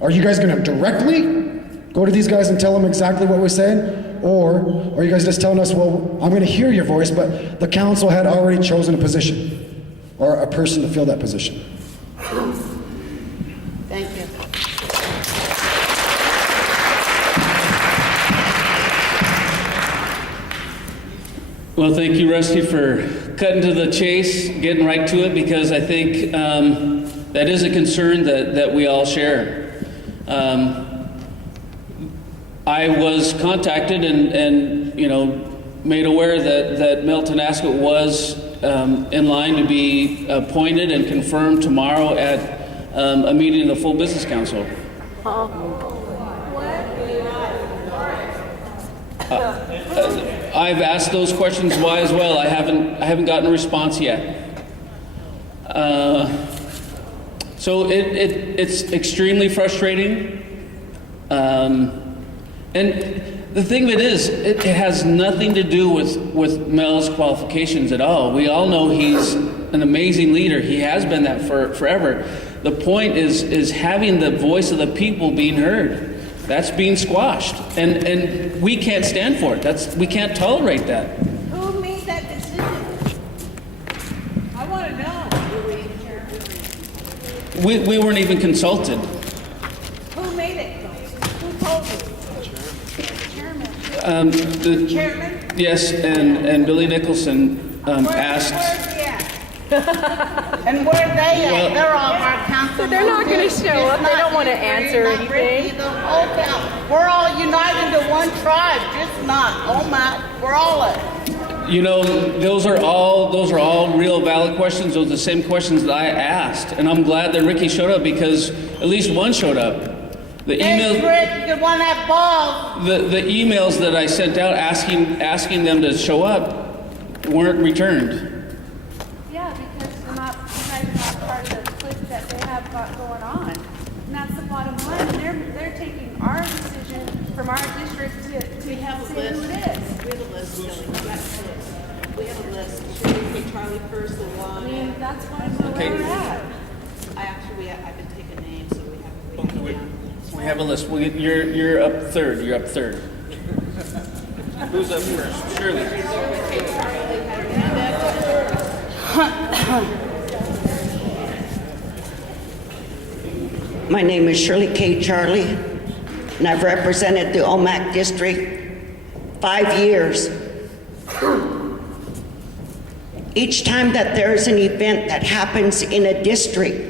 Are you guys gonna directly go to these guys and tell them exactly what we're saying? Or are you guys just telling us, well, I'm gonna hear your voice, but the council had already chosen a position or a person to fill that position? Thank you. Well, thank you, Rusty, for cutting to the chase, getting right to it, because I think that is a concern that we all share. I was contacted and made aware that Milton Ascot was in line to be appointed and confirmed tomorrow at a meeting of the full business council. I've asked those questions why as well. I haven't gotten a response yet. So it's extremely frustrating. And the thing of it is, it has nothing to do with Mel's qualifications at all. We all know he's an amazing leader. He has been that for forever. The point is having the voice of the people being heard. That's being squashed, and we can't stand for it. We can't tolerate that. Who made that decision? I want to know. We weren't even consulted. Who made it? Who told you? The Chairman? Yes, and Billy Nicholson asked. Where's he at? And where are they at? Well, They're all our council. They're not going to show up. They don't want to answer anything. We're all united to one tribe, just not Omak. We're all it. Those are all real valid questions. Those are the same questions that I asked, and I'm glad that Ricky showed up because at least one showed up. The email, Rick, the one that ball. the emails that I sent out asking them to show up weren't returned. Yeah, because you guys are not part of the clique that they have got going on. And that's the bottom line. They're taking our decision from our district to We have a say list. who it is. We have a list, Kelly. We got a list. We have a list. Shirley, Charlie first, I Luana. mean, that's where Okay. we're at. I've been taking names, so we have it down. We have a list. You're up third. You're up third. Who's up first? Shirley. My name is Shirley K. Charlie, and I've represented the Omak district 5 years. Each time that there's an event that happens in a district,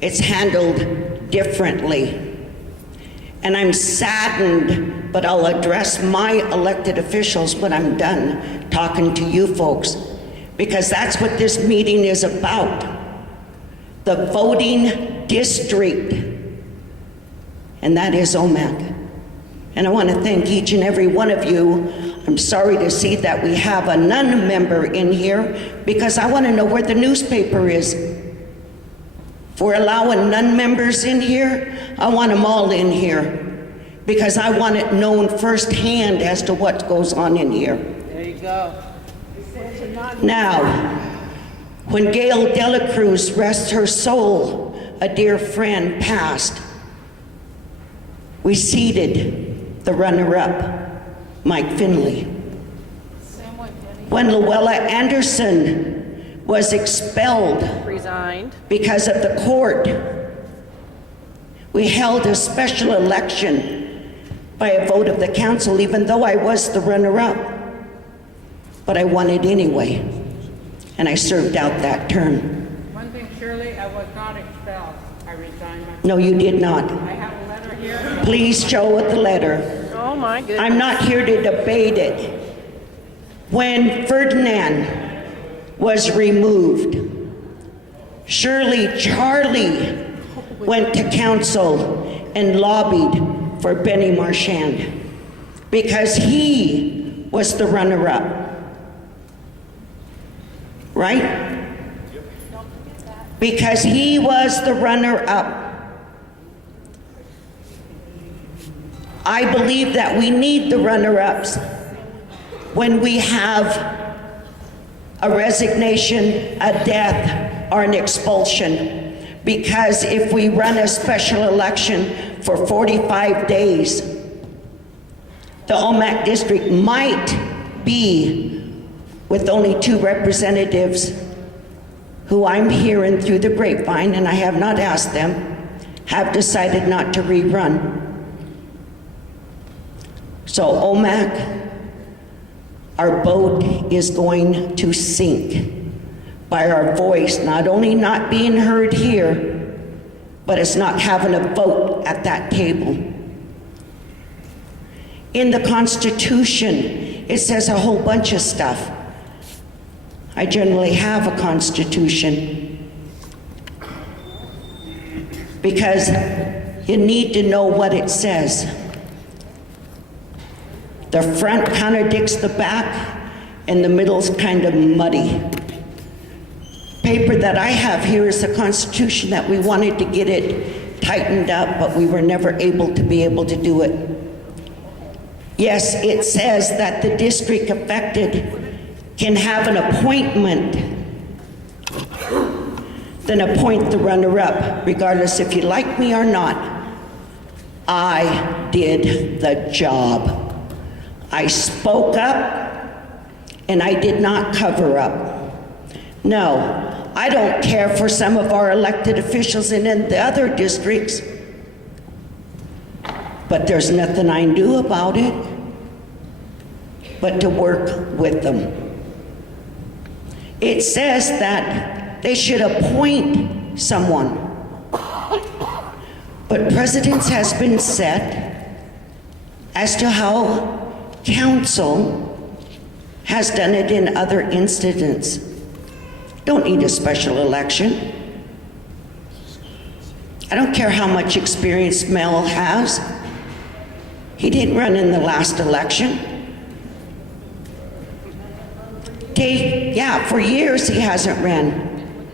it's handled differently. And I'm saddened, but I'll address my elected officials when I'm done talking to you folks, because that's what this meeting is about. The voting district, and that is Omak. And I want to thank each and every one of you. I'm sorry to see that we have a non-member in here, because I want to know where the newspaper is. If we're allowing non-members in here, I want them all in here, because I want it known firsthand as to what goes on in here. There you go. Now, when Gail Delacruz, rest her soul, a dear friend, passed, we seated the runner-up, Mike Finley. When Luella Anderson was expelled, Resigned. because of the court, we held a special election by a vote of the council, even though I was the runner-up. But I won it anyway, and I served out that term. One thing, Shirley, I was not expelled. I resigned. No, you did not. I have a letter here. Please show it the letter. Oh my goodness. I'm not here to debate it. When Ferdinand was removed, Charlie went to council and lobbied for Benny Marchand because he was the runner-up. Right? Because he was the runner-up. I believe that we need the runner-ups when we have a resignation, a death, or an expulsion. Because if we run a special election for 45 days, the Omak district might be with only 2 representatives who I'm hearing through the grapevine, and I have not asked them, have decided not to rerun. So Omak, our boat is going to sink by our voice not only not being heard here, but it's not having a vote at that table. In the Constitution, it says a whole bunch of stuff. I generally have a Constitution because you need to know what it says. The front contradicts the back, and the middle's kind of muddy. Paper that I have here is the Constitution that we wanted to get it tightened up, but we were never able to do it. Yes, it says that the district affected can have an appointment, then appoint the runner-up, regardless if you like me or not. I did the job. I spoke up, and I did not cover up. No, I don't care for some of our elected officials in the other districts, but there's nothing I can do about it but to work with them. It says that they should appoint someone, but precedence has been set as to how council has done it in other incidents. Don't need a special election. I don't care how much experience Mel has. He didn't run in the last election. For years he hasn't ran.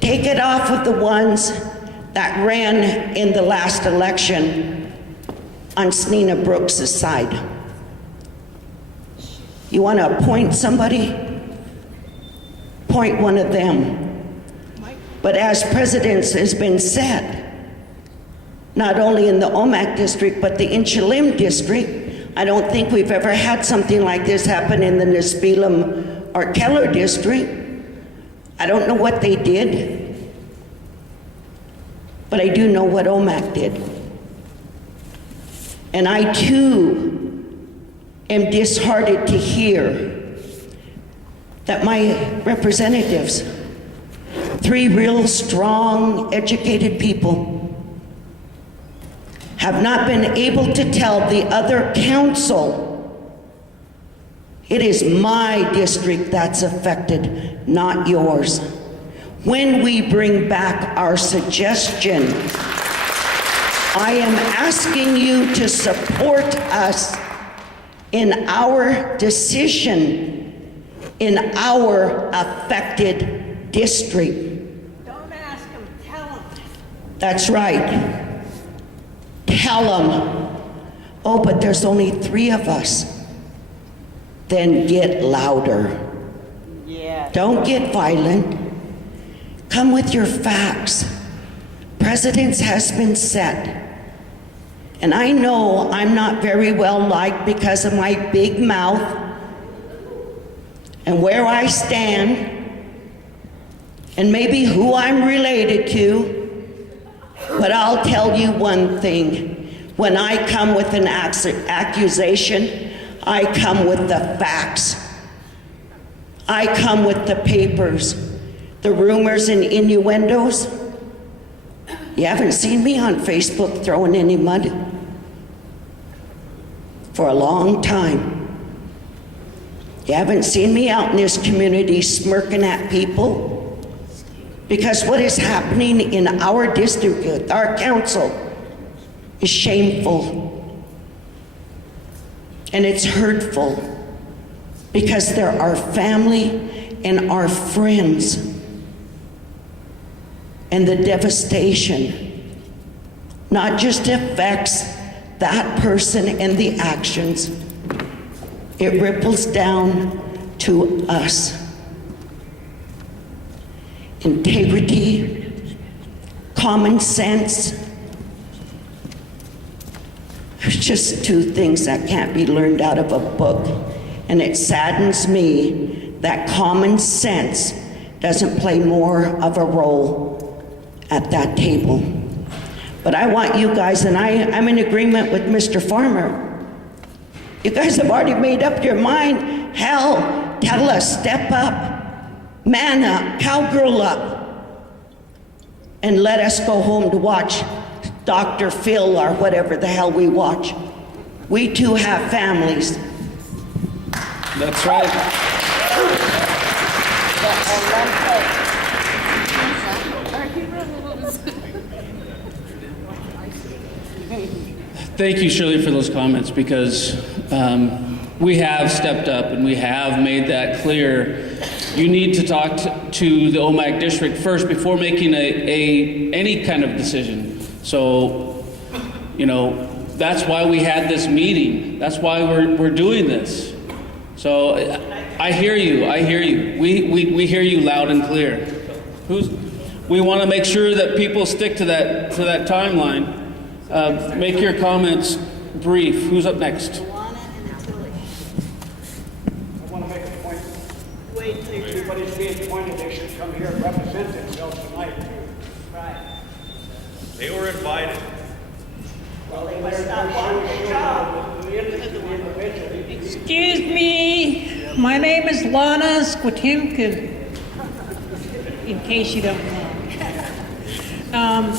Take it off of the ones that ran in the last election on Snina Brooks' side. You want to appoint somebody? Appoint one of them. But as precedence has been set, not only in the Omak district, but the Inchalim district, I don't think we've ever had something like this happen in the Nispelam or Keller district. I don't know what they did, but I do know what Omak did. And I too am disheartened to hear that my representatives, 3 real strong, educated people, have not been able to tell the other council, it is my district that's affected, not yours. When we bring back our suggestion, I am asking you to support us in our decision in our affected district. Don't ask them, tell them. That's right. Tell them. Oh, but there's only 3 of us. Then get louder. Yeah. Don't get violent. Come with your facts. Precedence has been set. And I know I'm not very well liked because of my big mouth and where I stand and maybe who I'm related to. But I'll tell you one thing. When I come with an accusation, I come with the facts. I come with the papers. The rumors and innuendos. You haven't seen me on Facebook throwing any mud for a long time. You haven't seen me out in this community smirking at people. Because what is happening in our district, our council, is shameful. And it's hurtful. Because there are family and our friends. And the devastation not just affects that person and the actions, it ripples down to us. Integrity common sense. There's just two things that can't be learned out of a book. And it saddens me that common sense doesn't play more of a role at that table. But I want you guys, and I'm in agreement with Mr. Farmer. You guys have already made up your mind. Hell, tell us, step up, man up, cowgirl up, and let us go home to watch Dr. Phil or whatever the hell we watch. We too have families. That's right. Thank you, Shirley, for those comments, because we have stepped up and we have made that clear. You need to talk to the Omak district first before making any kind of decision. So, you know, that's why we had this meeting. That's why we're doing this. So I hear you. I hear you. We hear you loud and clear. We want to make sure that people stick to that timeline. Make your comments brief. Who's up next? Alana and Tilly. I want to make a point. Wait, please. Everybody's being appointed, they should come here and represent themselves tonight. Right. They were invited. Well, they must not want the job. Excuse me, my name is Lana Squatimkin, in case you don't know.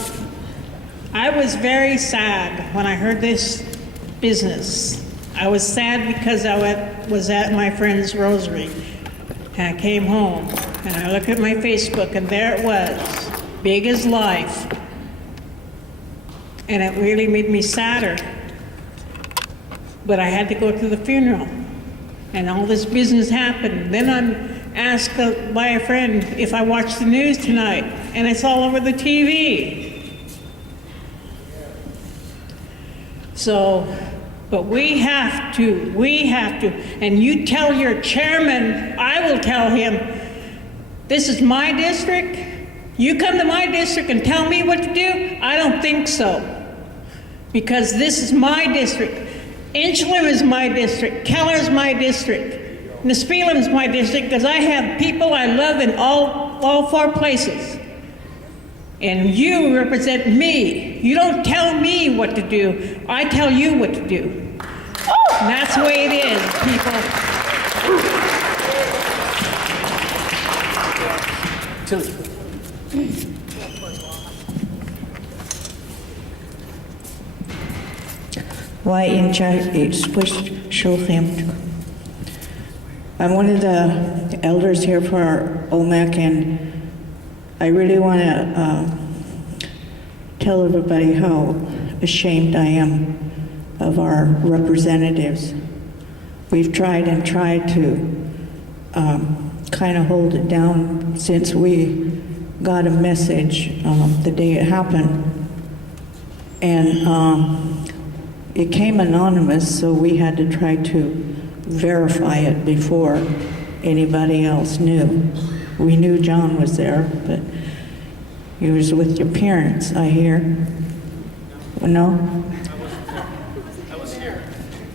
I was very sad when I heard this business. I was sad because I was at my friend's rosary, and I came home, and I looked at my Facebook, and there it was, big as life. And it really made me sadder. But I had to go to the funeral, and all this business happened. Then I'm asked by a friend if I watched the news tonight, and it's all over the TV. So, but we have to, and you tell your chairman, I will tell him, this is my district. You come to my district and tell me what to do? I don't think so, because this is my district. Inchlim is my district, Keller's my district, Nispeelim's my district, because I have people I love in all four places. And you represent me. You don't tell me what to do, I tell you what to do. And that's the way it is, people. Why in charge Schulhemd. I'm one of the elders here for Omak, and I really want to tell everybody how ashamed I am of our representatives. We've tried to kind of hold it down since we got a message the day it happened. And it came anonymous, so we had to try to verify it before anybody else knew. We knew John was there, but he was with your parents, I hear. No? I was here.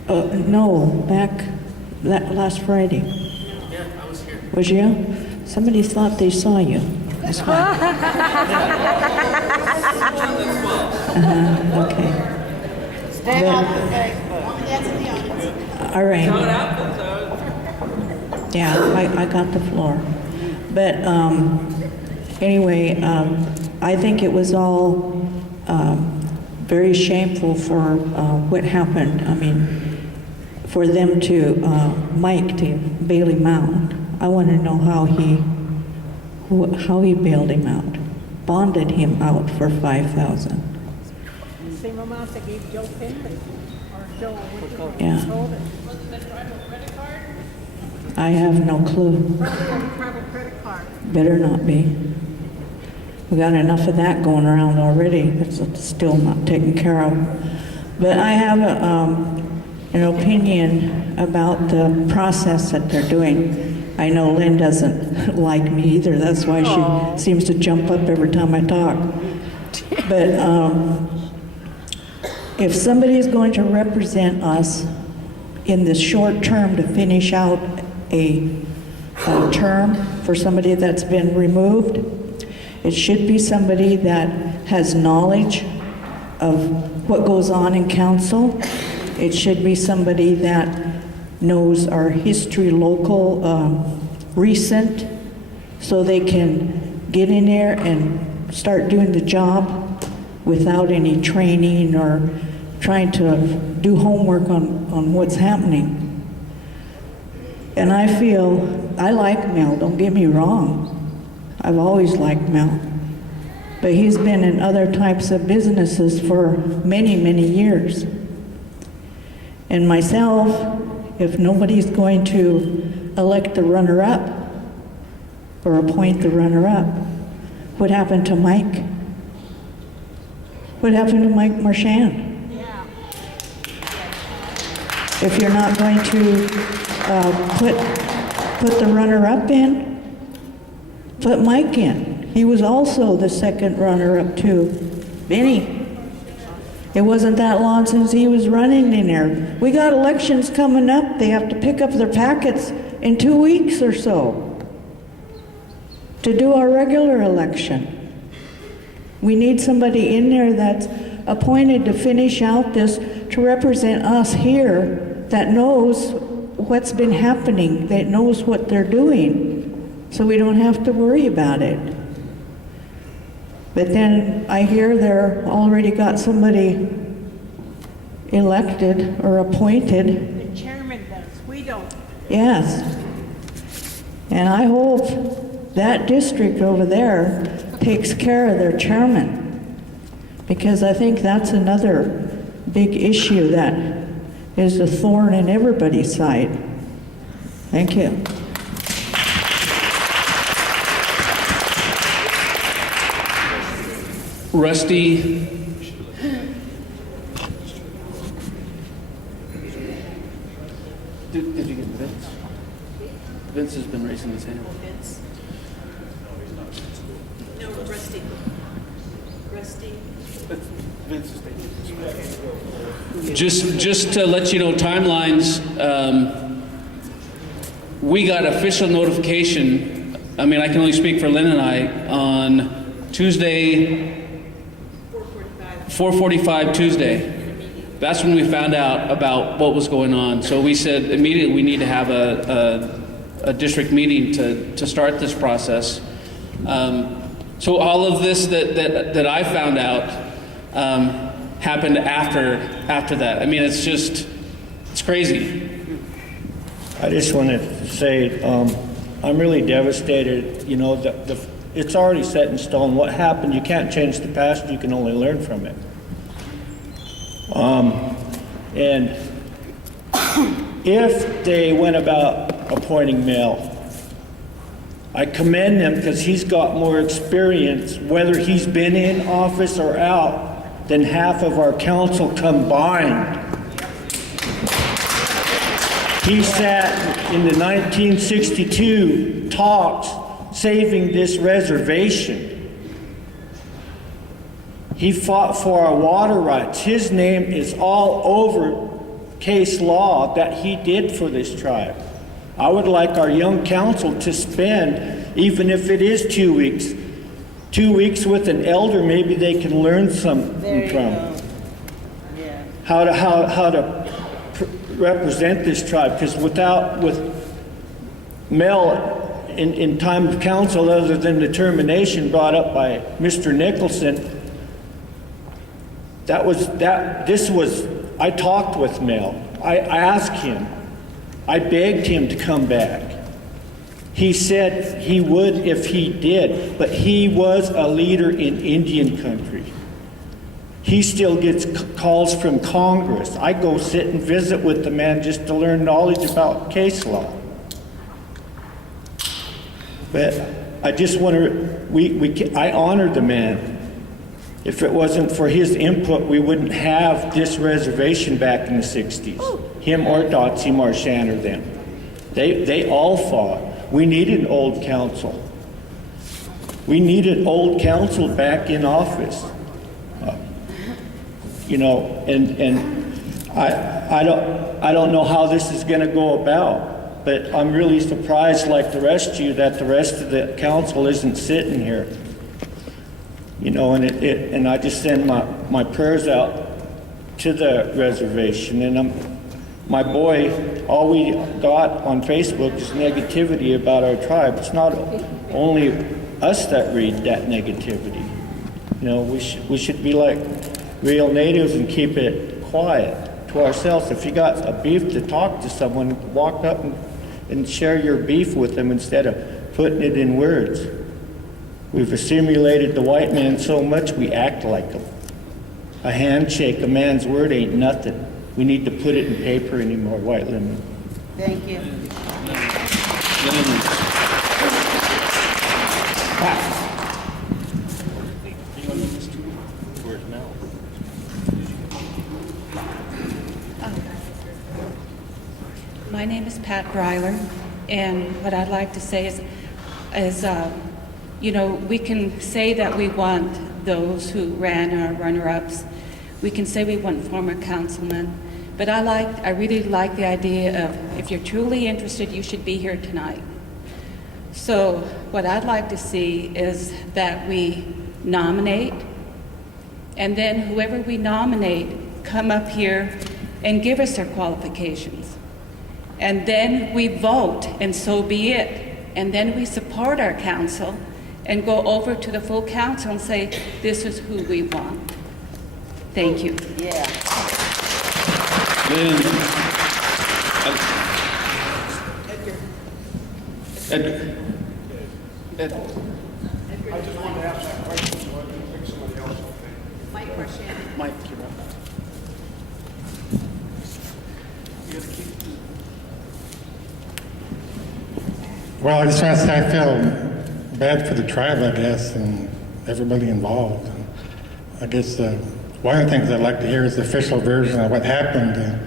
No, back last Friday. Yeah, I was here. Was you? Somebody thought they saw you. That's why. Okay. Stay off the Facebook. That's in the audience. All right. Yeah, I got the floor. But anyway, I think it was all very shameful for what happened. I mean, for them to, Mike to bail him out. I want to know how he bailed him out, bonded him out for $5,000. Same amount they gave Joe Finley, or Joe, Yeah. told it. I have no clue. Probably credit card. Better not be. We got enough of that going around already. It's still not taken care of. But I have an opinion about the process that they're doing. I know Lynn doesn't like me either. That's why she seems to jump up every time I talk. But if somebody is going to represent us in the short term to finish out a term for somebody that's been removed, it should be somebody that has knowledge of what goes on in council. It should be somebody that knows our history, local, recent, so they can get in there and start doing the job without any training or trying to do homework on what's happening. And I feel, I like Mel, don't get me wrong. I've always liked Mel. But he's been in other types of businesses for many, many years. And myself, if nobody's going to elect the runner-up or appoint the runner-up, what happened to Mike? What happened to Mike Marchand? Yeah. If you're not going to put the runner-up in, put Mike in. He was also the second runner-up too. Benny. It wasn't that long since he was running in there. We got elections coming up. They have to pick up their packets in 2 weeks or so to do our regular election. We need somebody in there that's appointed to finish out this, to represent us here, that knows what's been happening, that knows what they're doing, so we don't have to worry about it. But then I hear they're already got somebody elected or appointed. The chairman does, we don't. Yes. And I hope that district over there takes care of their chairman, because I think that's another big issue that is a thorn in everybody's side. Thank you. Rusty. Did you get Vince? Vince has been raising his hand. Vince? No, Rusty. Rusty. Just to let you know timelines, we got official notification, I mean, I can only speak for Lynn and I, on Tuesday, 4:45 Tuesday. That's when we found out about what was going on. So we said immediately we need to have a district meeting to start this process. So all of this that I found out happened after that. I mean, it's crazy. I just wanted to say, I'm really devastated. You know, it's already set in stone. What happened, you can't change the past, you can only learn from it. And if they went about appointing Mel, I commend him because he's got more experience, whether he's been in office or out, than half of our council combined. He sat in the 1962 talks saving this reservation. He fought for our water rights. His name is all over case law that he did for this tribe. I would like our young council to spend, even if it is 2 weeks, 2 weeks with an elder, maybe they can learn something from. Yeah. How to represent this tribe, because with Mel in time of council, other than the termination brought up by Mr. Nicholson, I talked with Mel. I asked him. I begged him to come back. He said he would if he did, but he was a leader in Indian country. He still gets calls from Congress. I go sit and visit with the man just to learn knowledge about case law. But I just want to, I honor the man. If it wasn't for his input, we wouldn't have this reservation back in the 60s. Him or Dotsy Marchand or them. They all fought. We needed old council. We needed old council back in office. you know, and I don't know how this is gonna go about, but I'm really surprised, like the rest of you, that the rest of the council isn't sitting here. You know, and I just send my prayers out to the reservation, and my boy, all we got on Facebook is negativity about our tribe. It's not only us that read that negativity. You know, we should be like real natives and keep it quiet to ourselves. If you got a beef to talk to someone, walk up and share your beef with them instead of putting it in words. We've assimilated the white man so much we act like them. A handshake, a man's word ain't nothing. We need to put it in paper anymore, white lemon. Thank you. My name is Pat Greiler, and what I'd like to say is you know, we can say that we want those who ran our runner-ups. We can say we want former councilmen, but I really like the idea of, if you're truly interested, you should be here tonight. So what I'd like to see is that we nominate, and then whoever we nominate come up here and give us their qualifications. And then we vote, and so be it. And then we support our council and go over to the full council and say, this is who we want. Thank you. Yeah. Edgar. I just wanted to ask that question so I can pick somebody else. Mike or Shannon? Mike, you're up. Well, I just want to say I feel bad for the tribe, I guess, and everybody involved. And I guess one of the things I'd like to hear is the official version of what happened.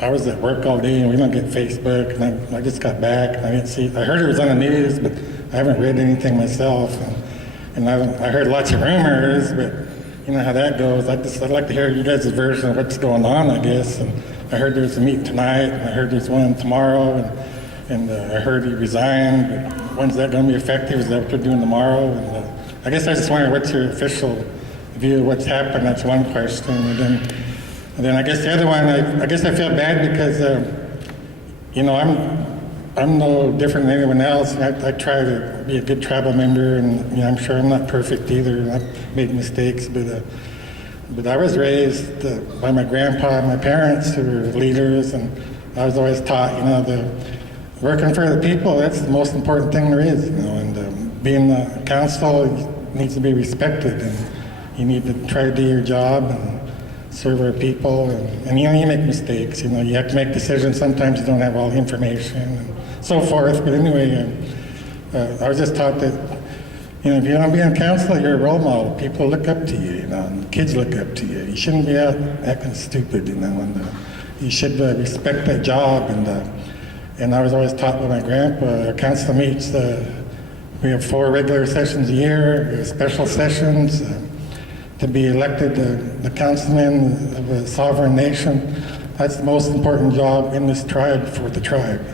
I was at work all day, and we don't get Facebook, and I just got back, and I didn't see. I heard it was on the news, but I haven't read anything myself, and I heard lots of rumors, but you know how that goes. I'd like to hear you guys' version of what's going on, I guess. And I heard there's a meeting tonight, and I heard there's one tomorrow, and I heard he resigned. But when's that going to be effective? Is that what they're doing tomorrow? And I guess I just wonder what's your official view of what's happened. That's one question. And then I guess the other one, I guess I feel bad because, you know, I'm no different than anyone else. I try to be a good tribal member, and you know, I'm sure I'm not perfect either. I've made mistakes, but I was raised by my grandpa and my parents who were leaders, and I was always taught, you know, working for the people, that's the most important thing there is, you know, and being the council needs to be respected, and you need to try to do your job and serve our people, and you know, you make mistakes, you know, you have to make decisions, sometimes you don't have all the information, and so forth, but anyway, I was just taught that, you know, if you want to be on council, you're a role model, people look up to you, you know, and kids look up to you, you shouldn't be out acting stupid, you know, and you should respect that job, and I was always taught by my grandpa, our council meets, we have 4 regular sessions a year, we have special sessions, to be elected the councilman of a sovereign nation. That's the most important job in this tribe for the tribe.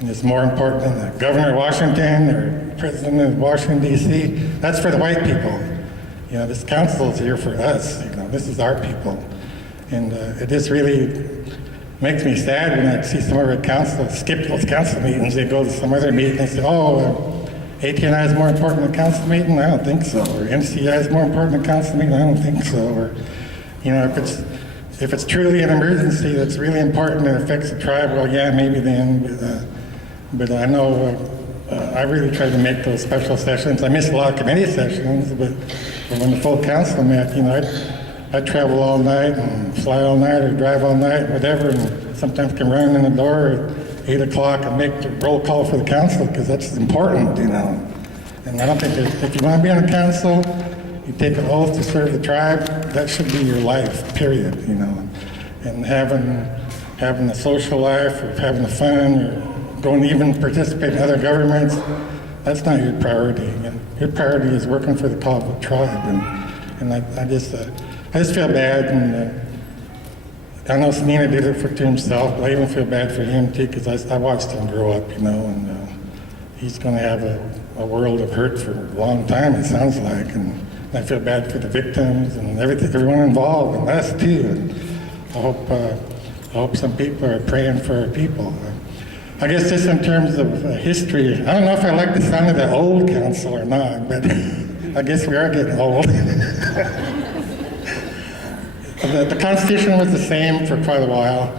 And it's more important than the governor of Washington or president of Washington, D.C. That's for the white people. You know, this council is here for us. You know, this is our people. And it just really makes me sad when I see some of our council skip those council meetings. They go to some other meeting and say, oh, ATNI is more important than council meeting? I don't think so. Or NCI is more important than council meeting? I don't think so. Or, you know, if it's truly an emergency that's really important and affects the tribe, well, yeah, maybe then. But I know I really try to make those special sessions. I miss a lot of committee sessions, but when the full council met, you know, I'd travel all night and fly all night or drive all night, whatever, and sometimes can run in the door at 8 o'clock and make the roll call for the council because that's important, you know. And I don't think if you want to be on a council, you take an oath to serve the tribe, that should be your life, period, you know. And having a social life or having the fun or going to even participate in other governments, that's not your priority. And your priority is working for the cause of the tribe. And I just, I just feel bad, and I know Nina did it to himself, but I even feel bad for him too, because I watched him grow up, you know, and he's going to have a world of hurt for a long time, it sounds like, and I feel bad for the victims and everyone involved, and us too. And I hope some people are praying for our people. I guess just in terms of history, I don't know if I like the sound of the old council or not, but I guess we are getting old. The Constitution was the same for quite a while,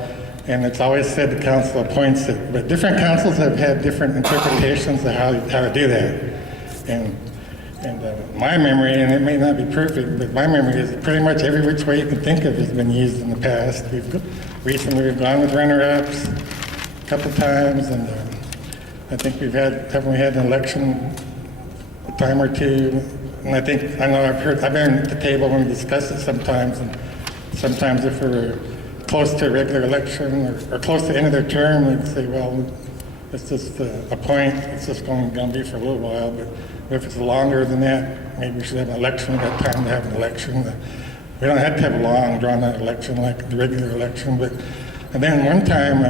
and it's always said the council appoints it. But different councils have had different interpretations of how to do that. And my memory, and it may not be perfect, but my memory is pretty much every which way you can think of has been used in the past. Recently we've gone with runner-ups a couple times, and I think haven't we had an election a time or two? And I've been at the table when we discuss it sometimes, and sometimes if we're close to a regular election or close to the end of their term, we'd say, well, it's just appoint, it's just going to be for a little while, but if it's longer than that, maybe we should have an election. We've got time to have an election. We don't have to have a long, drawn-out election like the regular election. And then one time,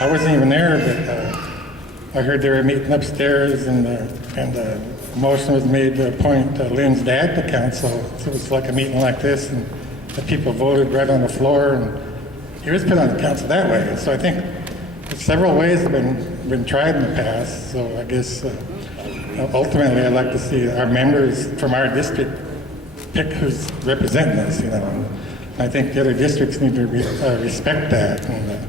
I wasn't even there, but I heard they were meeting upstairs, and a motion was made to appoint Lynn's dad to council. So it was like a meeting like this, and the people voted right on the floor, and he was put on the council that way. So I think several ways have been tried in the past. So I guess ultimately I'd like to see our members from our district pick who's representing us, you know. And I think the other districts need to respect that. And,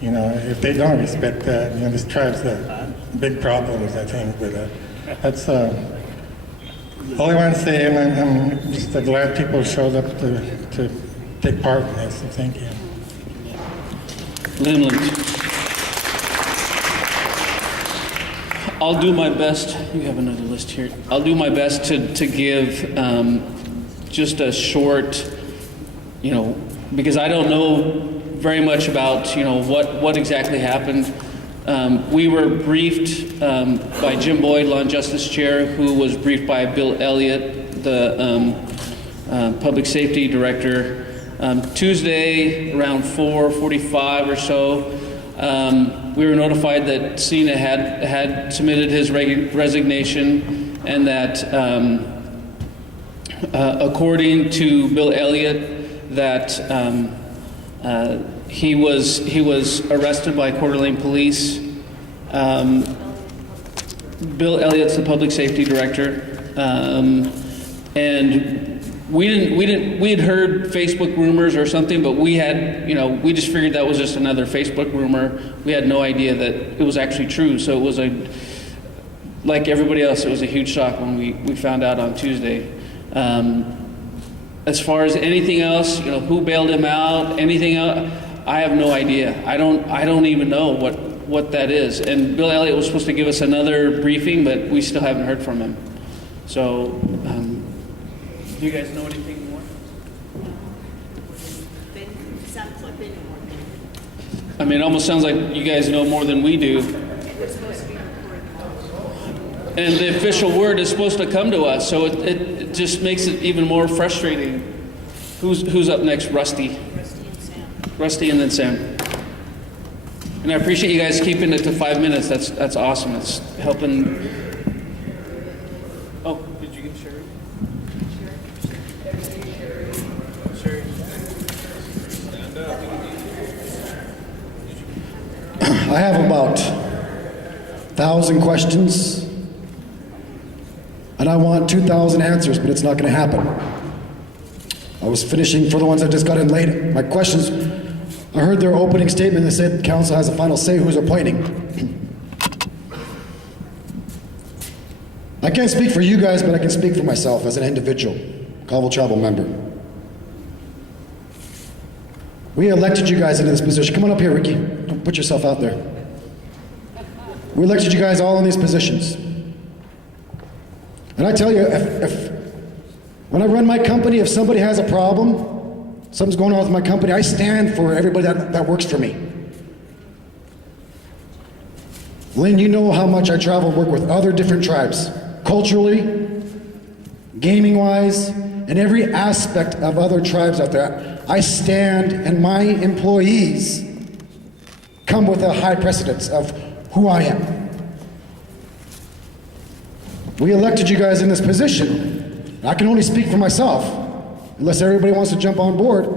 you know, if they don't respect that, you know, this tribe's got big problems, I think. But that's all I want to say, and I'm just glad people showed up to take part in this, so thank you. Limland. I'll do my best. You have another list here. I'll do my best to give just a short, you know, because I don't know very much about, you know, what exactly happened. We were briefed by Jim Boyd, Law and Justice Chair, who was briefed by Bill Elliott, the Public Safety Director. Tuesday around 4:45 or so, we were notified that Cena had submitted his resignation, and that according to Bill Elliott, that he was arrested by Coeur d'Alene police. Bill Elliott's the public safety director, and we had heard Facebook rumors or something, but we just figured that was just another Facebook rumor. We had no idea that it was actually true. So it was like everybody else, it was a huge shock when we found out on Tuesday. As far as anything else, you know, who bailed him out, anything else, I have no idea. I don't even know what that is. And Bill Elliott was supposed to give us another briefing, but we still haven't heard from him. So, do you guys know anything more? Sounds like they know more. I mean, it almost sounds like you guys know more than we do. They're supposed to be reporting. And the official word is supposed to come to us, so it just makes it even more frustrating. Who's up next? Rusty. Rusty and Sam. Rusty and then Sam. And I appreciate you guys keeping it to 5 minutes. That's awesome. It's helping. Oh, did you get Sherry? Sherry. Stand up. I have about 1,000 questions, and I want 2,000 answers, but it's not going to happen. I was finishing for the ones that just got in late. My questions, I heard their opening statement that said council has a final say who's appointing. I can't speak for you guys, but I can speak for myself as an individual, Colville Tribal member. We elected you guys into this position. Come on up here, Ricky. Don't put yourself out there. We elected you guys all in these positions. And I tell you, if when I run my company, if somebody has a problem, something's going on with my company, I stand for everybody that works for me. Lynn, you know how much I travel and work with other different tribes, culturally, gaming-wise, and every aspect of other tribes out there. I stand, and my employees come with a high precedence of who I am. We elected you guys in this position. I can only speak for myself, unless everybody wants to jump on board.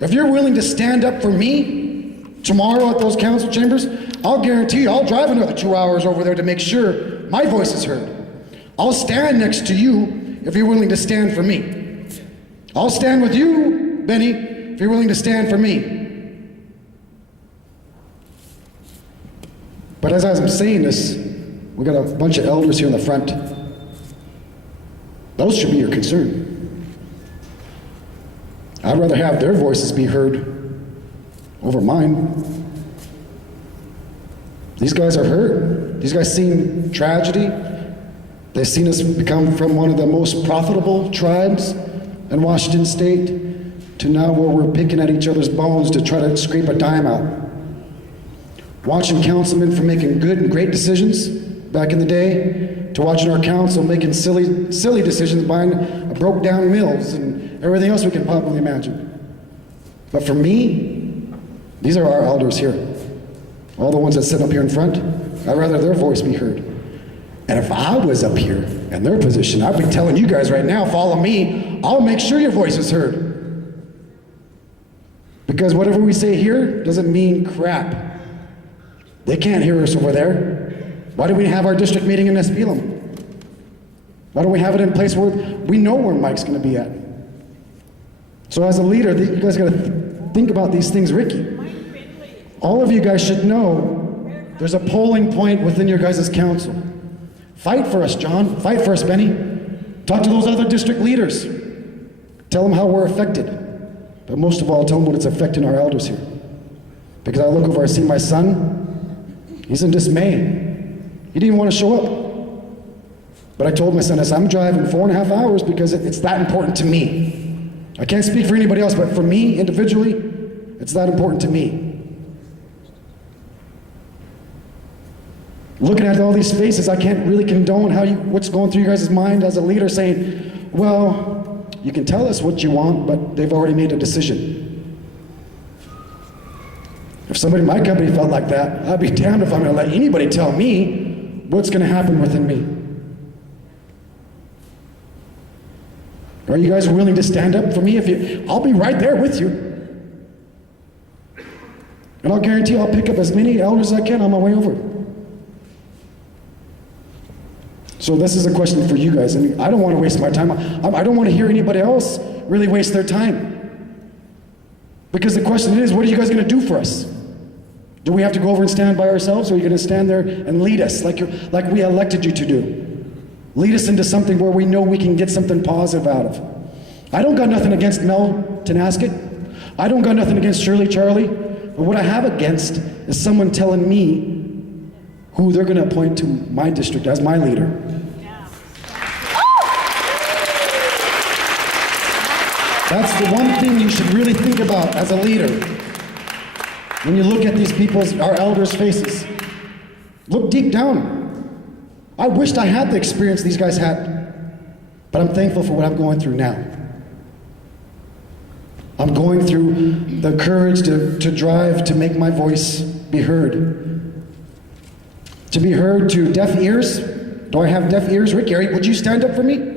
If you're willing to stand up for me tomorrow at those council chambers, I'll guarantee you I'll drive another 2 hours over there to make sure my voice is heard. I'll stand next to you if you're willing to stand for me. I'll stand with you, Benny, if you're willing to stand for me. But as I'm saying this, we got a bunch of elders here in the front. Those should be your concern. I'd rather have their voices be heard over mine. These guys are hurt. These guys seen tragedy. They've seen us become from one of the most profitable tribes in Washington State to now where we're picking at each other's bones to try to scrape a dime out. Watching councilmen from making good and great decisions back in the day to watching our council making silly decisions, buying broke down mills and everything else we can probably imagine. But for me, these are our elders here. All the ones that sit up here in front, I'd rather their voice be heard. And if I was up here in their position, I'd be telling you guys right now, follow me, I'll make sure your voice is heard. Because whatever we say here doesn't mean crap. They can't hear us over there. Why do we have our district meeting in Nespelem? Why don't we have it in a place where we know where Mike's going to be at? So as a leader, you guys got to think about these things, Ricky. All of you guys should know there's a polling point within your guys' council. Fight for us, John. Fight for us, Benny. Talk to those other district leaders. Tell them how we're affected. But most of all, tell them what it's affecting our elders here. Because I look over, I see my son. He's in dismay. He didn't even want to show up. But I told my son, I said, I'm driving 4.5 hours because it's that important to me. I can't speak for anybody else, but for me, individually, it's that important to me. Looking at all these faces, I can't really condone what's going through you guys' mind as a leader saying, well, you can tell us what you want, but they've already made a decision. If somebody in my company felt like that, I'd be damned if I'm going to let anybody tell me what's going to happen within me. Are you guys willing to stand up for me? I'll be right there with you. And I'll guarantee I'll pick up as many elders as I can on my way over. So this is a question for you guys. I mean, I don't want to waste my time. I don't want to hear anybody else really waste their time. Because the question is, what are you guys going to do for us? Do we have to go over and stand by ourselves, or are you going to stand there and lead us like we elected you to do? Lead us into something where we know we can get something positive out of. I don't got nothing against Mel Tenasket. I don't got nothing against Shirley Charlie. But what I have against is someone telling me who they're going to appoint to my district as my leader. That's the one thing you should really think about as a leader. When you look at these our elders' faces, look deep down. I wished I had the experience these guys had, but I'm thankful for what I'm going through now. I'm going through the courage to drive, to make my voice be heard. To be heard to deaf ears. Do I have deaf ears? Rick, Gary, would you stand up for me?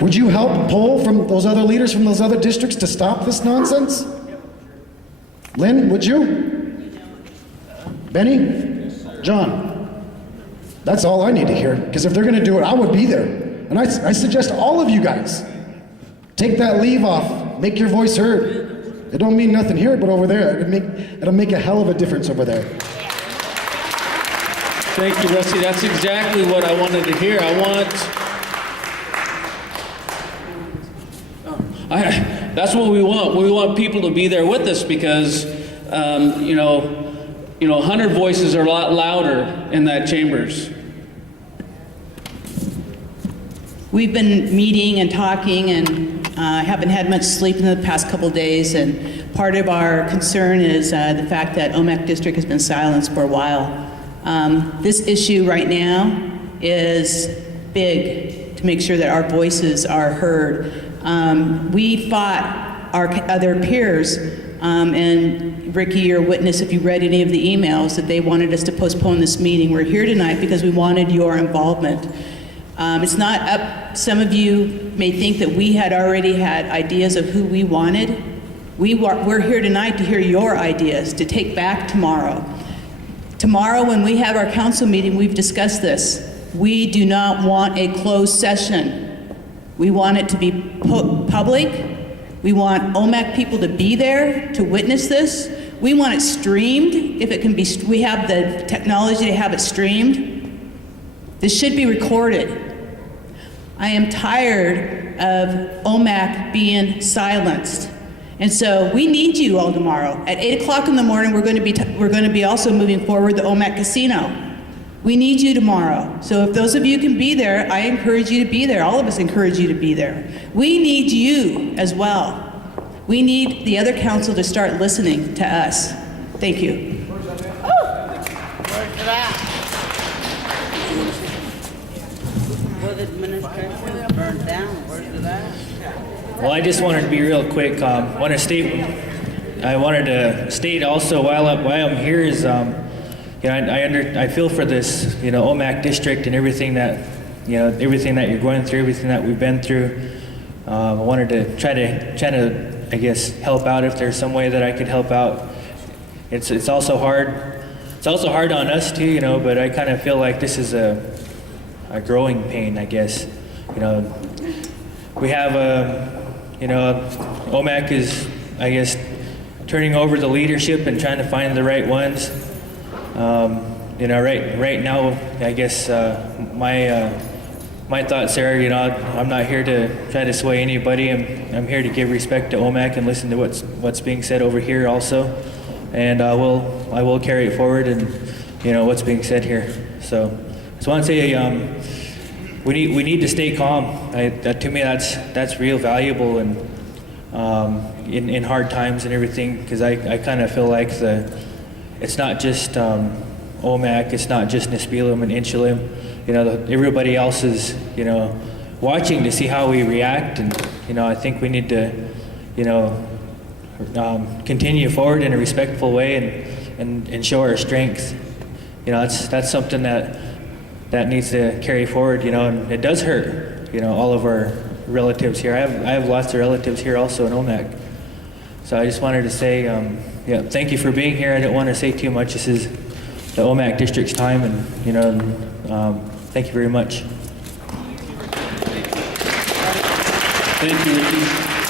Would you help poll from those other leaders from those other districts to stop this nonsense? Lynn, would you? Benny? John? That's all I need to hear, because if they're going to do it, I would be there. And I suggest all of you guys, take that leave off, make your voice heard. It don't mean nothing here, but over there, it'll make a hell of a difference over there. Thank you, Rusty. That's exactly what I wanted to hear. That's what we want. We want people to be there with us because, 100 voices are a lot louder in that chambers. We've been meeting and talking and haven't had much sleep in the past couple of days, and part of our concern is the fact that Omak District has been silenced for a while. This issue right now is big to make sure that our voices are heard. We fought our other peers, and Ricky, you're a witness if you read any of the emails that they wanted us to postpone this meeting. We're here tonight because we wanted your involvement. It's not up, some of you may think that we had already had ideas of who we wanted. We're here tonight to hear your ideas, to take back tomorrow. Tomorrow when we have our council meeting, we've discussed this. We do not want a closed session. We want it to be public. We want Omak people to be there to witness this. We want it streamed, if it can be, we have the technology to have it streamed. This should be recorded. I am tired of Omak being silenced. And so we need you all tomorrow. At 8 o'clock in the morning, we're going to be also moving forward the Omak Casino. We need you tomorrow. So if those of you can be there, I encourage you to be there. All of us encourage you to be there. We need you as well. We need the other council to start listening to us. Thank you. Where's it at? Well, the administration burned down. Where's it at? Well, I just wanted to be real quick. I wanted to state also while I'm here is, I feel for this, Omak district and everything that, everything that you're going through, everything that we've been through. I wanted to try to, I guess, help out if there's some way that I could help out. It's also hard. It's also hard on us too, but I kind of feel like this is a growing pain, I guess. We have Omak is, I guess, turning over the leadership and trying to find the right ones. Right now, I guess my thoughts are, I'm not here to try to sway anybody. I'm here to give respect to Omak and listen to what's being said over here also, and I will carry it forward and what's being said here. So I just want to say we need to stay calm. To me, that's real valuable and in hard times and everything, because I kind of feel like it's not just Omak, it's not just Nispilim and Inchalim. Everybody else is watching to see how we react, and I think we need to continue forward in a respectful way and show our strength. That's something that needs to carry forward. And it does hurt. All of our relatives here. I have lots of relatives here also in Omak. So I just wanted to say, thank you for being here. I didn't want to say too much. This is the Omak district's time, and thank you very much. Thank you, Ricky.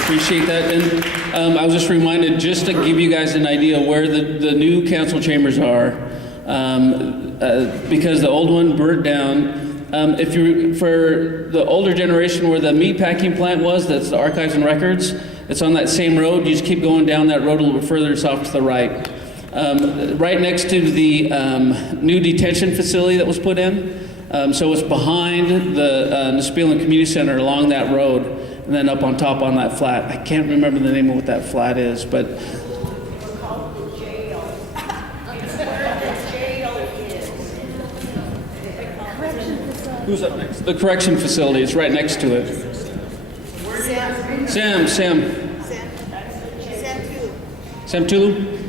Appreciate that. And I was just reminded, just to give you guys an idea where the new council chambers are, because the old one burnt down. If you, for the older generation, where the meatpacking plant was, that's the Archives and Records. It's on that same road. You just keep going down that road a little bit further. It's off to the right. Right next to the new detention facility that was put in. So it's behind the Nispilim Community Center along that road, and then up on top on that flat. I can't remember the name of what that flat is, but who's up next? The correction facility. It's right next to it. Sam Tulu.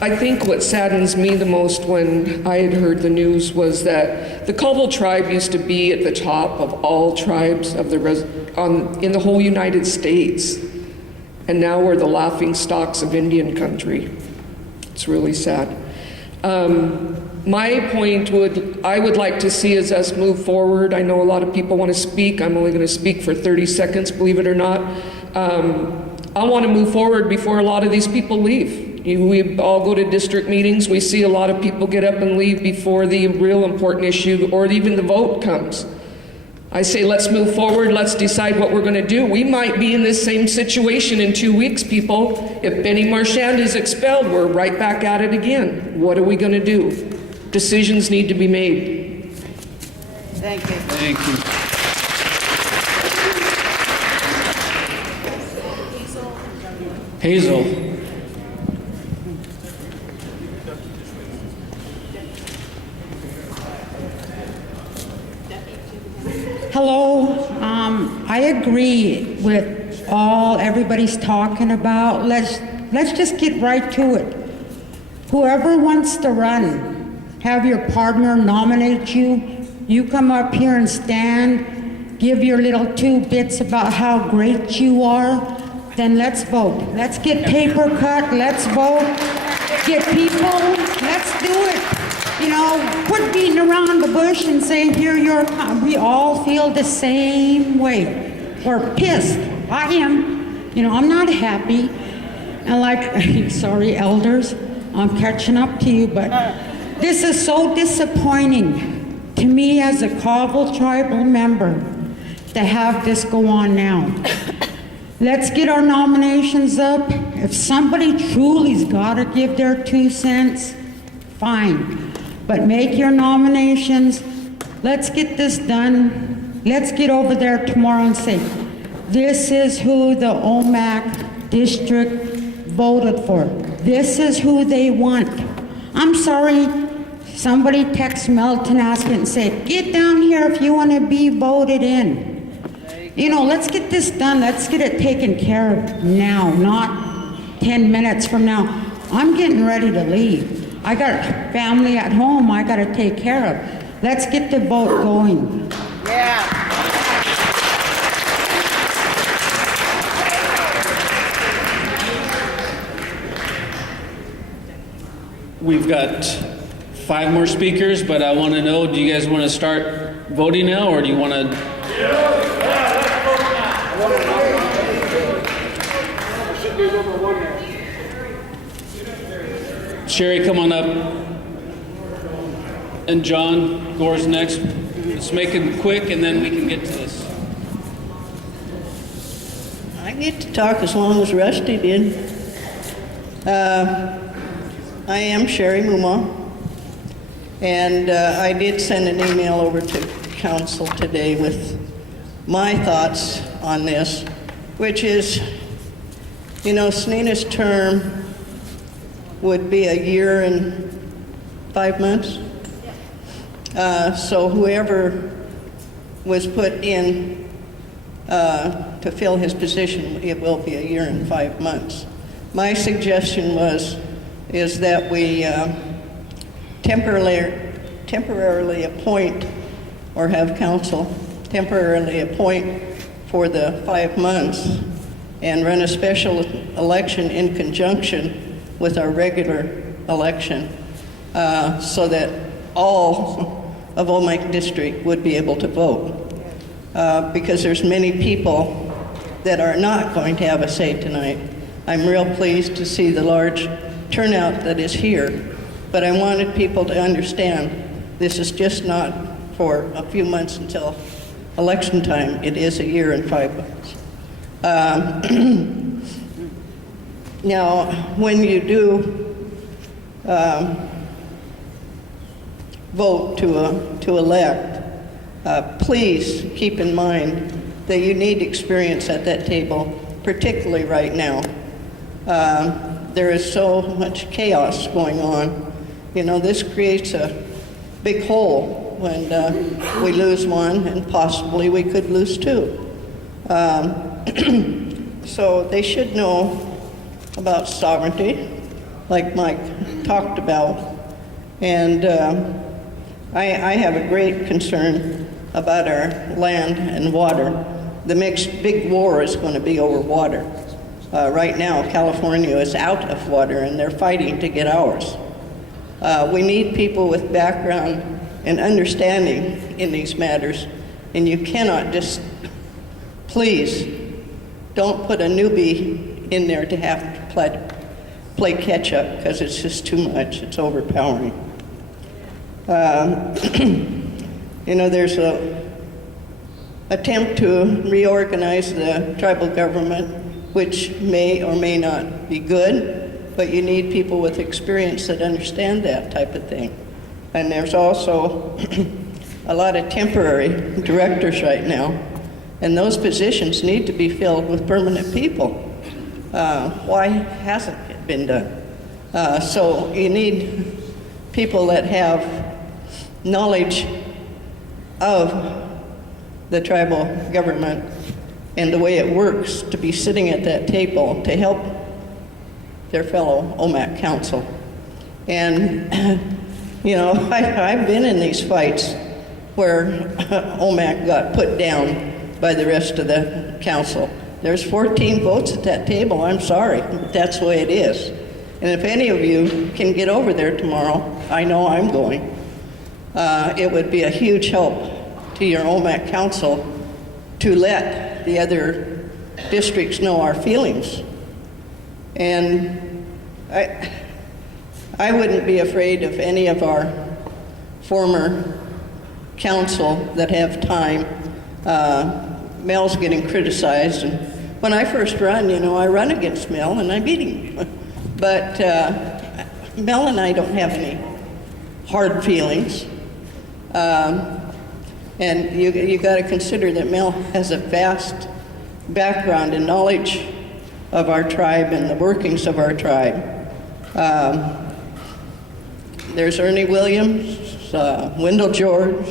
I think what saddens me the most when I had heard the news was that the Colville tribe used to be at the top of all tribes of in the whole United States, and now we're the laughing stocks of Indian country. It's really sad. My point I would like to see is us move forward. I know a lot of people want to speak. I'm only going to speak for 30 seconds, believe it or not. I want to move forward before a lot of these people leave. We all go to district meetings. We see a lot of people get up and leave before the real important issue or even the vote comes. I say, let's move forward. Let's decide what we're going to do. We might be in this same situation in 2 weeks, people. If Benny Marchand is expelled, we're right back at it again. What are we going to do? Decisions need to be made. Thank you. Thank you. Hazel. Hello. I agree with all everybody's talking about. Let's just get right to it. Whoever wants to run, have your partner nominate you. You come up here and stand, give your little 2 bits about how great you are. Then let's vote. Let's get paper cut. Let's vote. Get people. Let's do it. You know, quit beating around the bush and saying, we all feel the same way. We're pissed. I am. You know, I'm not happy. And like, sorry, elders, I'm catching up to you, but this is so disappointing to me as a Cobble tribal member to have this go on now. Let's get our nominations up. If somebody truly's got to give their 2 cents, fine. But make your nominations. Let's get this done. Let's get over there tomorrow and say, this is who the Omak district voted for. This is who they want. I'm sorry, somebody text Melton asking and say, get down here if you want to be voted in. You know, let's get this done. Let's get it taken care of now, not 10 minutes from now. I'm getting ready to leave. I got family at home I got to take care of. Let's get the vote going. Yeah. We've got 5 more speakers, but I want to know, do you guys want to start voting now, or do you want to? Sherry, come on up. And John Gore's next. Let's make it quick, and then we can get to this. I get to talk as long as Rusty did. I am Sherry Muma, and I did send an email over to council today with my thoughts on this, which is, you know, Snina's term would be 1 year and 5 months. So whoever was put in to fill his position, it will be 1 year and 5 months. My suggestion is that we temporarily appoint, or have council temporarily appoint for the 5 months and run a special election in conjunction with our regular election, so that all of Omak District would be able to vote. Because there's many people that are not going to have a say tonight. I'm real pleased to see the large turnout that is here, but I wanted people to understand this is just not for a few months until election time. It is 1 year and 5 months. Now, when you do vote to elect, please keep in mind that you need experience at that table, particularly right now. There is so much chaos going on. You know, this creates a big hole when we lose one, and possibly we could lose 2. So they should know about sovereignty, like Mike talked about. And I have a great concern about our land and water. The next big war is going to be over water. Right now, California is out of water, and they're fighting to get ours. We need people with background and understanding in these matters, and you cannot just, please, don't put a newbie in there to have to play catch up, because it's just too much. It's overpowering. You know, there's a attempt to reorganize the tribal government, which may or may not be good, but you need people with experience that understand that type of thing. And there's also a lot of temporary directors right now, and those positions need to be filled with permanent people. Why hasn't it been done? So you need people that have knowledge of the tribal government and the way it works to be sitting at that table to help their fellow Omak council. And, you know, I've been in these fights where Omak got put down by the rest of the council. There's 14 votes at that table. I'm sorry, but that's the way it is. And if any of you can get over there tomorrow, I know I'm going. It would be a huge help to your Omak council to let the other districts know our feelings. And I wouldn't be afraid of any of our former council that have time. Mel's getting criticized, and when I first run, you know, I run against Mel and I beat him. But Mel and I don't have any hard feelings. And you got to consider that Mel has a vast background and knowledge of our tribe and the workings of our tribe. There's Ernie Williams, Wendell George,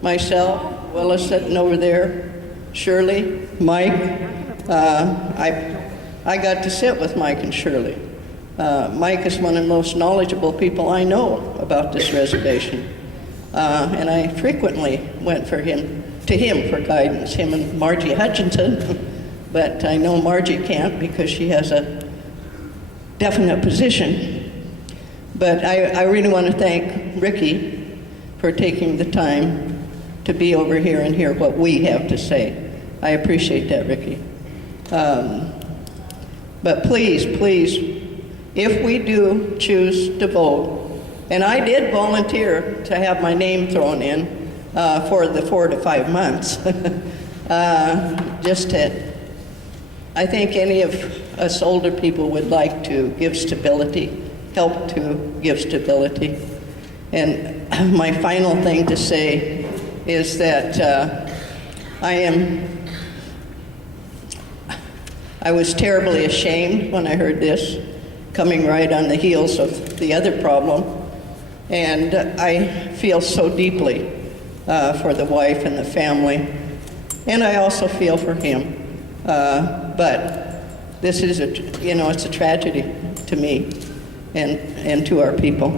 myself, Willis sitting over there, Shirley, Mike. I got to sit with Mike and Shirley. Mike is one of the most knowledgeable people I know about this reservation. And I frequently went to him for guidance, him and Margie Hutchinson. But I know Margie can't because she has a definite position. But I really want to thank Ricky for taking the time to be over here and hear what we have to say. I appreciate that, Ricky. But please, please, if we do choose to vote, and I did volunteer to have my name thrown in for the 4 to 5 months, just to, I think any of us older people would like to give stability, help to give stability. And my final thing to say is that I was terribly ashamed when I heard this, coming right on the heels of the other problem. And I feel so deeply for the wife and the family. And I also feel for him. But this is it's a tragedy to me and to our people.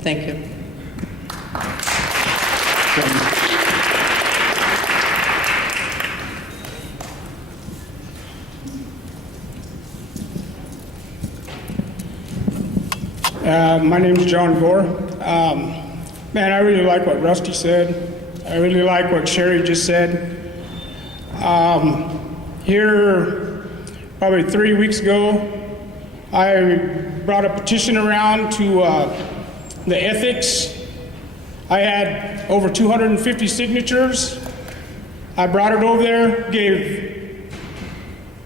Thank you. My name's John Gore. Man, I really like what Rusty said. I really like what Sherry just said. Here, probably 3 weeks ago, I brought a petition around to the ethics. I had over 250 signatures. I brought it over there,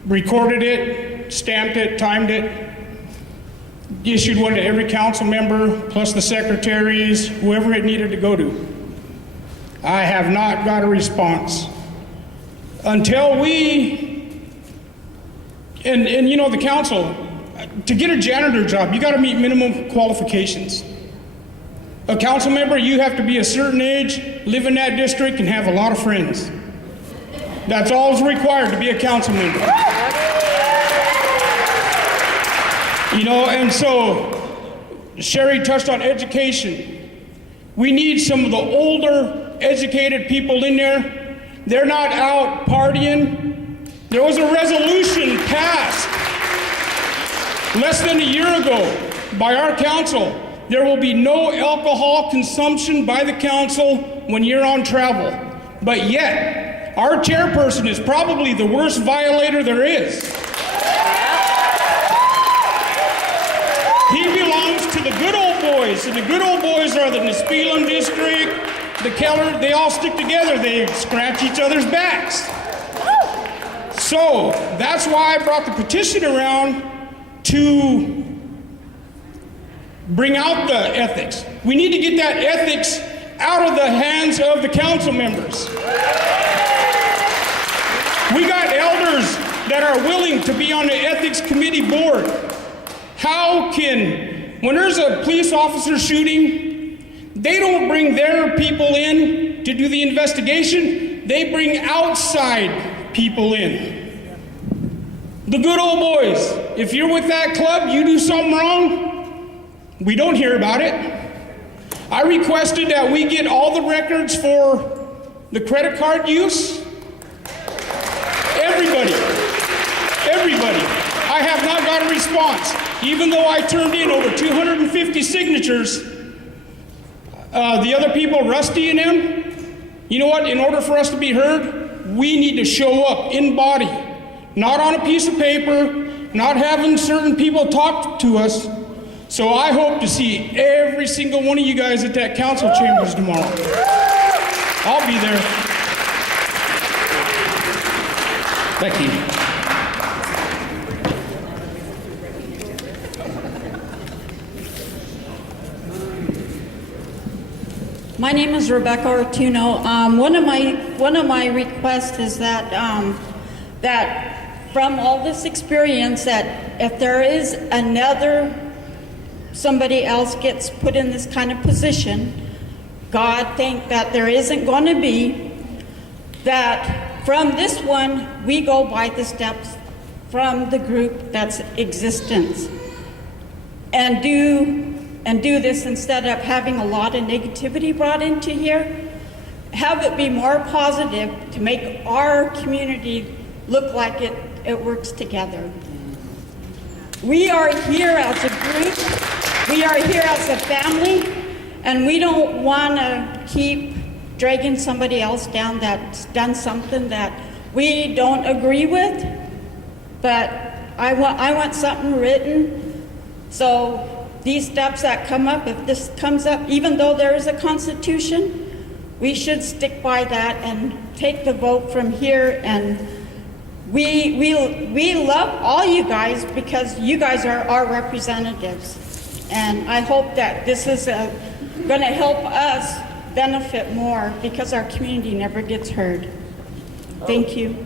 recorded it, stamped it, timed it, issued one to every council member, plus the secretaries, whoever it needed to go to. I have not got a response. Until the council, to get a janitor job, you gotta meet minimum qualifications. A council member, you have to be a certain age, live in that district, and have a lot of friends. That's all that's required to be a council member. And so Sherry touched on education. We need some of the older, educated people in there. They're not out partying. There was a resolution passed less than a year ago by our council. There will be no alcohol consumption by the council when you're on travel. But yet, our chairperson is probably the worst violator there is. He belongs to the good old boys, and the good old boys are the Nispelem district, the Keller, they all stick together. They scratch each other's backs. So that's why I brought the petition around to bring out the ethics. We need to get that ethics out of the hands of the council members. We got elders that are willing to be on the ethics committee board. When there's a police officer shooting, they don't bring their people in to do the investigation. they bring outside people in. The good old boys. If you're with that club, you do something wrong, we don't hear about it. I requested that we get all the records for the credit card use. Everybody. I have not got a response. Even though I turned in over 250 signatures, the other people, Rusty and them, you know what? In order for us to be heard, we need to show up in body, not on a piece of paper, not having certain people talk to us. So I hope to see every single one of you guys at that council chambers tomorrow. I'll be there. Becky. My name is Rebecca Ortuno. One of my requests is that that from all this experience, that if there is somebody else gets put in this kind of position, God think that there isn't going to be, that from this one we go by the steps from the group that's existence, and do this instead of having a lot of negativity brought into here. Have it be more positive to make our community look like it works together. We are here as a group, we are here as a family, and we don't want to keep dragging somebody else down that's done something that we don't agree with. But I want something written, so these steps that come up, if this comes up, even though there is a constitution, we should stick by that and take the vote from here. And we love all you guys because you guys are our representatives. And I hope that this is going to help us benefit more because our community never gets heard. Thank you.